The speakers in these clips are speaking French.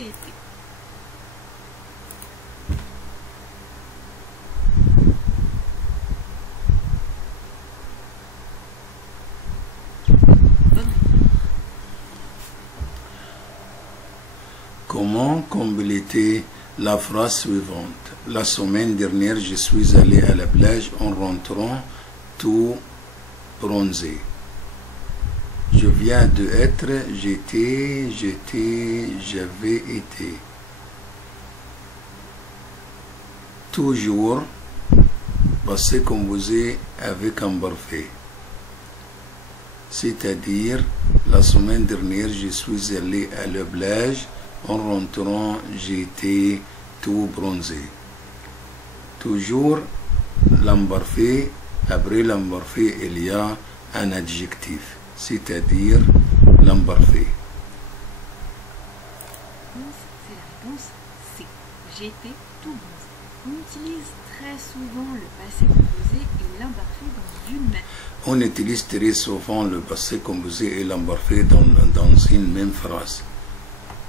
été. Comment compléter la phrase suivante? La semaine dernière, je suis allé à la plage en rentrant tout bronzé. Je viens de être, j'étais, j'avais été. Toujours, passé composé avec un parfait. C'est-à-dire, la semaine dernière, je suis allé à la plage. En rentrant, j'étais tout bronzé. Toujours l'imparfait. Après l'imparfait, il y a un adjectif, c'est-à-dire l'imparfait. C'est la réponse C. J'étais tout bronzé. On utilise très souvent le passé composé et l'imparfait dans une même. On utilise très souvent le passé composé et l'imparfait dans une même phrase.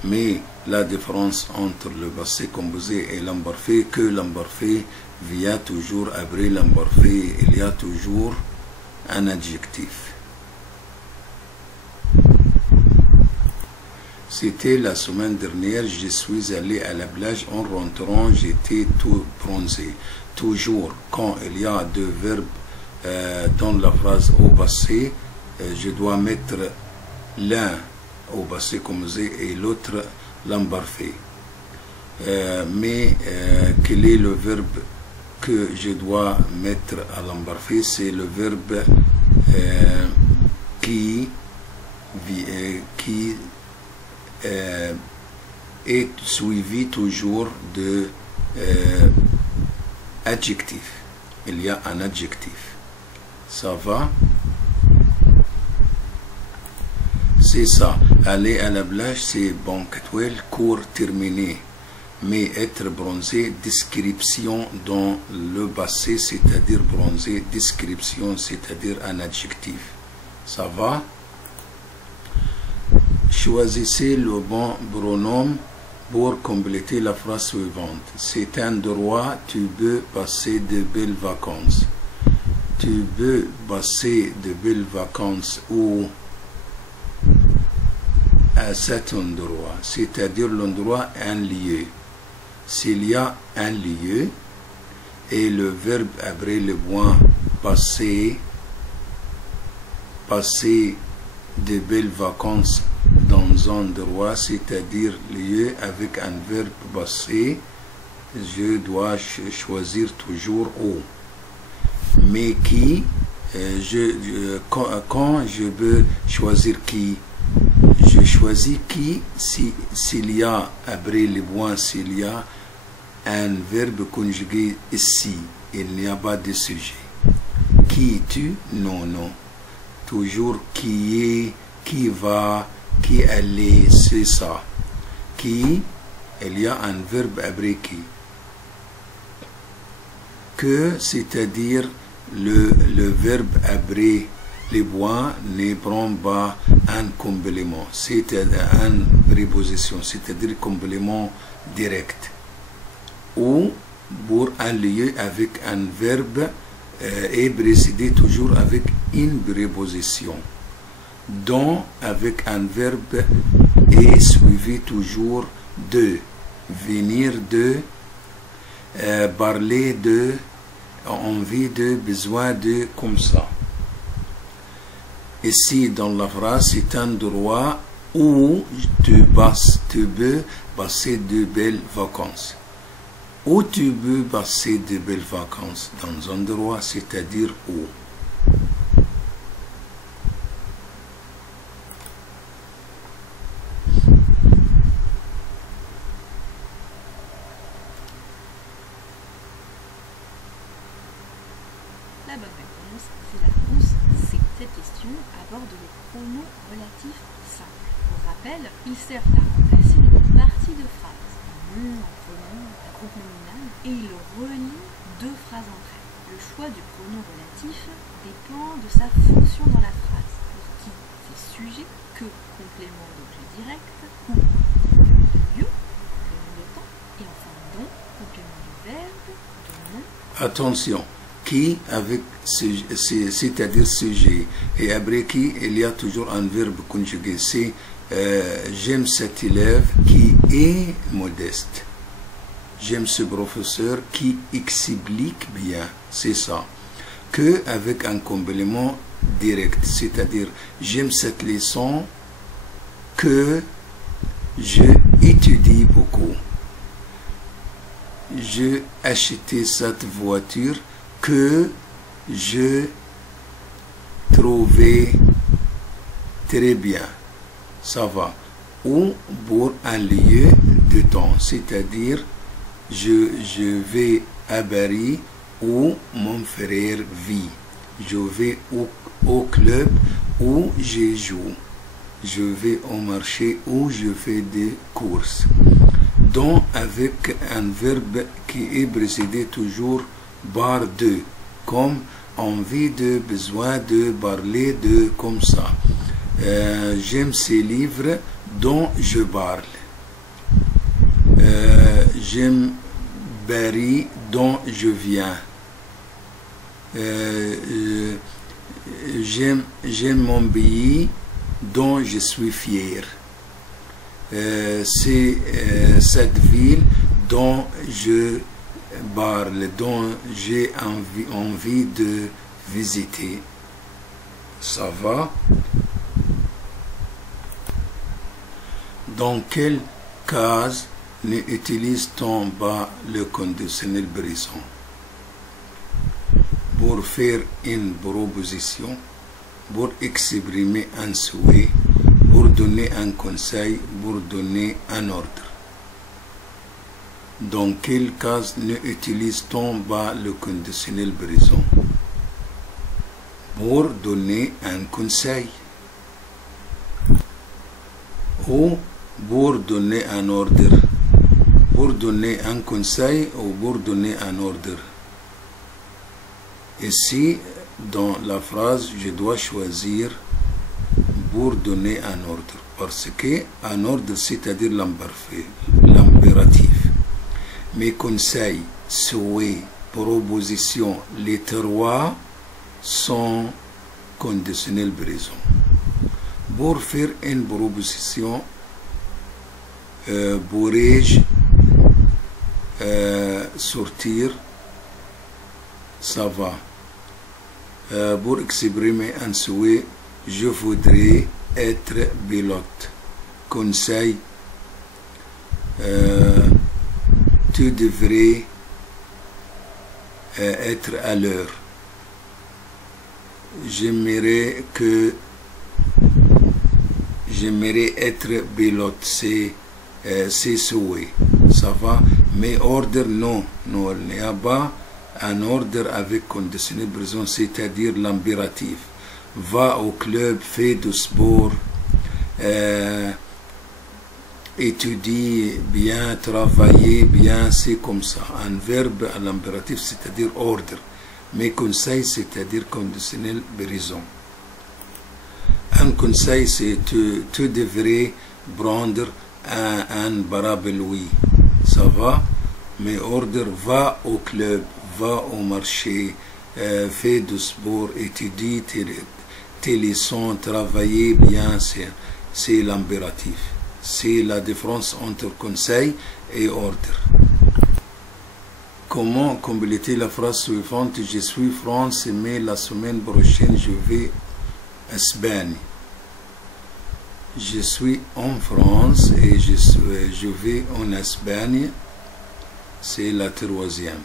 Mais la différence entre le passé composé et l'imparfait, que l'imparfait vient toujours après l'imparfait, il y a toujours un adjectif. C'était la semaine dernière, je suis allé à la plage, en rentrant, j'étais tout bronzé. Toujours, quand il y a deux verbes dans la phrase au passé, je dois mettre l'un au passé composé et l'autre l'imparfait. Mais quel est le verbe que je dois mettre à l'imparfait? C'est le verbe qui est suivi toujours de adjectif. Il y a un adjectif. Ça va? C'est ça. Aller à la plage, c'est banquetuel, cours terminé. Mais être bronzé, description dans le passé, c'est-à-dire bronzé, description, c'est-à-dire un adjectif. Ça va? Choisissez le bon pronom pour compléter la phrase suivante. C'est un droit, tu peux passer de belles vacances. Tu peux passer de belles vacances où? À cet endroit, c'est-à-dire l'endroit, un lieu. S'il y a un lieu et le verbe après le point passer, passer de belles vacances dans un endroit, c'est-à-dire lieu avec un verbe passé, je dois choisir toujours où. Mais qui, quand je veux choisir qui, je choisis qui s'il y a, après les points, s'il y a un verbe conjugué ici, il n'y a pas de sujet. Qui es-tu? Non, non. Toujours qui est, qui va, qui allait, c'est ça. Qui, il y a un verbe après qui. Que, c'est-à-dire le verbe après les points ne prend pas un complément, c'est une préposition, c'est-à-dire complément direct. Ou pour un lieu avec un verbe est précédé toujours avec une préposition. Dont avec un verbe est suivi toujours de, venir de, parler de, envie de, besoin de, comme ça. Ici, dans la phrase, c'est un endroit où tu peux passer de belles vacances. Où tu peux passer de belles vacances? Dans un endroit, c'est-à-dire où? La bonne réponse, c'est la réponse C. Cette question aborde les pronoms relatifs simples. Pour rappel, ils servent à remplacer une partie de phrase. Un nom, un pronom, un groupe nominal, et ils relient deux phrases entre elles. Le choix du pronom relatif dépend de sa fonction dans la phrase. Pour qui, c'est sujet, que, complément d'objet direct, ou, lieu, Attention, qui avec c'est-à-dire sujet, et après qui il y a toujours un verbe conjugué. C'est j'aime cet élève qui est modeste. J'aime ce professeur qui explique bien. C'est ça. Que avec un complément direct, c'est-à-dire j'aime cette leçon que je étudie beaucoup. J'ai acheté cette voiture que je trouvais très bien. Ça va. Ou pour un lieu de temps, c'est-à-dire je vais à Paris où mon frère vit. Je vais au club où je joue. Je vais au marché où je fais des courses. Donc avec un verbe qui est précédé toujours par de, comme envie de, besoin de, parler de, comme ça. J'aime ces livres dont je parle. J'aime Paris dont je viens. J'aime mon pays dont je suis fier. C'est cette ville dont je parle, dont j'ai envie de visiter. Ça va? Dans quel cas n'utilise-t-on pas le conditionnel présent? Pour faire une proposition, pour exprimer un souhait, pour donner un conseil, pour donner un ordre. Dans quel cas n'utilise-t-on pas le conditionnel présent? Pour donner un conseil ou pour donner un ordre. Pour donner un conseil ou pour donner un ordre. Ici, dans la phrase, je dois choisir pour donner un ordre. Parce que un ordre, c'est-à-dire l'impératif. Mes conseils, souhaits, propositions, les trois sont conditionnels présents. Pour faire une proposition, pourrais-je sortir? Ça va. Pour exprimer un souhait, je voudrais être pilote. Conseil, tu devrais être à l'heure. J'aimerais être pilote, c'est souhait. Ça va. Mais ordre, non. Non, il n'y a pas un ordre avec conditionnel présent, c'est-à-dire l'impératif. Va au club, fais du sport, étudie bien, travailler bien, c'est comme ça. Un verbe à l'impératif, c'est-à-dire ordre. Mais conseil, c'est-à-dire conditionnel présent. Un conseil, c'est tu devrais prendre un parapluie. Ça va? Mais ordre, va au club, va au marché, fais du sport, étudie tes leçons, travailler bien, c'est l'impératif. C'est la différence entre conseil et ordre. Comment compléter la phrase suivante? Je suis France, mais la semaine prochaine je vais à Espagne. Je suis en France et je vais en Espagne. C'est la troisième.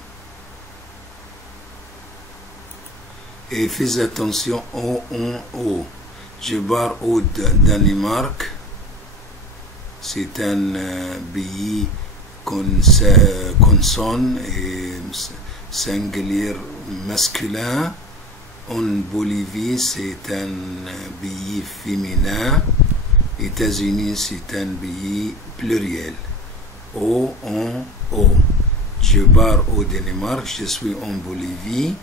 Et fais attention au on. Je pars au Danemark. C'est un pays consonne et singulier masculin. En Bolivie, c'est un pays féminin. États-Unis, c'est un pays pluriel. O. Je pars au Danemark, je suis en Bolivie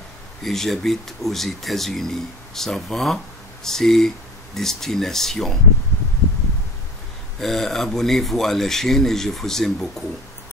et j'habite aux États-Unis. Ça va? C'est destination. Abonnez-vous à la chaîne et je vous aime beaucoup.